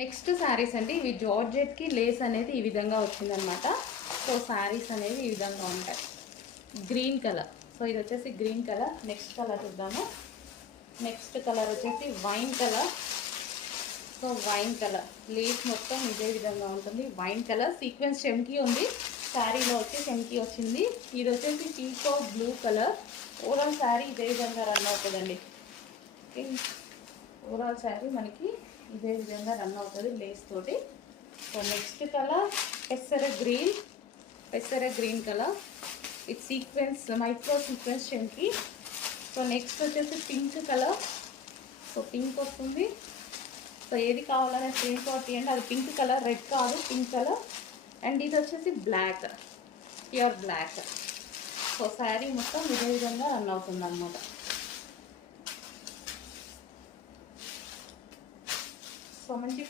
Next saris అండి. ఇవి జార్జెట్కి Lay's అనేది ఈ విధంగా వచ్చిందనమాట. సో శారీస్ అనేవి ఈ విధంగా ఉంటాయి. Green colour. సో ఇది వచ్చేసి గ్రీన్ కలర్. నెక్స్ట్ కలర్ చూద్దాము. నెక్స్ట్ కలర్ వచ్చేసి wine colour. So wine colour Lay's మొత్తం ఇదే విధంగా ఉంటుంది. వైన్ కలర్ సీక్వెన్స్ చెమ్కీ ఉంది. శారీలో వచ్చి చెమ్కీ వచ్చింది. ఇది వచ్చేసి పీకో బ్లూ కలర్. ఓవరాల్ శారీ ఇదే విధంగా రన్ అవుతుందండి. ఓకే, ఓవరాల్ శారీ మనకి ఇదే విధంగా రన్ అవుతుంది లేస్ తోటి. సో నెక్స్ట్ కలర్ పెసర గ్రీన్ కలర్. ఇది సీక్వెన్స్ మైక్రో సీక్వెన్స్ చెమ్కీ. సో నెక్స్ట్ వచ్చేసి పింక్ కలర్. సో పింక్ వస్తుంది. సో ఏది కావాలనే స్క్రీన్ షాట్ తీయండి. అది పింక్ కలర్, రెడ్ కాదు, పింక్ కలర్. అండ్ ఇది వచ్చేసి black, pure black. So sari మొత్తం ఇదే విధంగా రన్ అవుతుంది అన్నమాట. సో మంచి